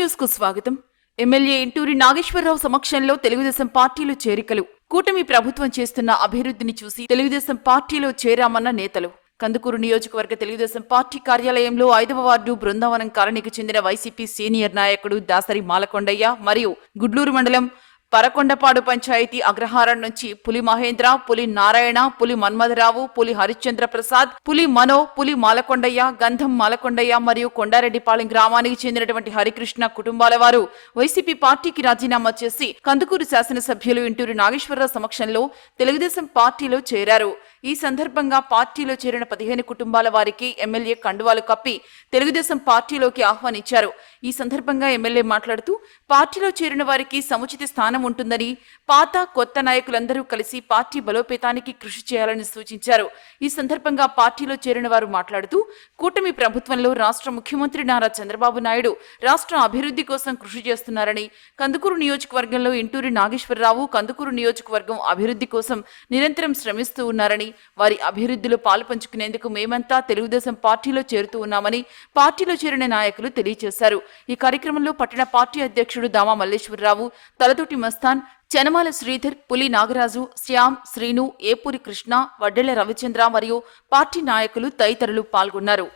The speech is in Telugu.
న్యూస్ కు స్వాగతం. ఎమ్మెల్యే ఇంటూరి నాగేశ్వరరావు సమక్షంలో తెలుగుదేశం పార్టీలో చేరికలు. కూటమి ప్రభుత్వం చేస్తున్న అభివృద్ధిని చూసి తెలుగుదేశం పార్టీలో చేరామన్న నేతలు. కందుకూరు నియోజకవర్గ తెలుగుదేశం పార్టీ కార్యాలయంలో 5వ వార్డు బృందావనం కాలనీకి చెందిన వైసీపీ సీనియర్ నాయకుడు దాసరి మాలకొండయ్య మరియు గుడ్లూరు మండలం పరకొండపాడు పంచాయతీ అగ్రహారం నుంచి పులి మహేంద్ర, పులి నారాయణ, పులి మన్మథరావు, పులి హరిశ్చంద్ర ప్రసాద్, పులి మనో, పులి మాలకొండయ్య, గంధం మాలకొండయ్య మరియు కొండారెడ్డిపాలెం గ్రామానికి చెందినటువంటి హరికృష్ణ కుటుంబాల వారు వైసీపీ పార్టీకి రాజీనామా చేసి కందుకూరు శాసనసభ్యులు ఇంటూరి నాగేశ్వరరావు సమక్షంలో తెలుగుదేశం పార్టీలో చేరారు. ఈ సందర్భంగా పార్టీలో చేరిన 15 కుటుంబాల వారికి ఎమ్మెల్యే కండువాలు కప్పి తెలుగుదేశం పార్టీలోకి ఆహ్వానించారు. ఈ సందర్భంగా ఎమ్మెల్యే మాట్లాడుతూ పార్టీలో చేరిన వారికి సముచిత స్థానం ఉంటుందని, పాత కొత్త నాయకులందరూ కలిసి పార్టీ బలోపేతానికి కృషి చేయాలని సూచించారు. ఈ సందర్భంగా పార్టీలో చేరిన వారు మాట్లాడుతూ కూటమి ప్రభుత్వంలో రాష్ట్ర ముఖ్యమంత్రి నారా చంద్రబాబు నాయుడు రాష్ట్ర అభివృద్ధి కోసం కృషి చేస్తున్నారని, కందుకూరు నియోజకవర్గంలో ఇంటూరి నాగేశ్వరరావు కందుకూరు నియోజకవర్గం అభివృద్ధి కోసం నిరంతరం శ్రమిస్తూ ఉన్నారని, వారి అభివృద్ధిలో పాలుపంచుకునేందుకు మేమంతా తెలుగుదేశం పార్టీలో చేరుతూ ఉన్నామని పార్టీలో చేరిన నాయకులు తెలియజేశారు. ఈ కార్యక్రమంలో పట్టణ పార్టీ అధ్యక్షుడు దామా మల్లేశ్వరరావు, తలతోటి మస్తాన్, చనమాల శ్రీధర్, పులి నాగరాజు, శ్యామ్, శ్రీను, ఏపూరి కృష్ణ, వడ్డెల రవిచంద్ర మరియు పార్టీ నాయకులు తదితరులు పాల్గొన్నారు.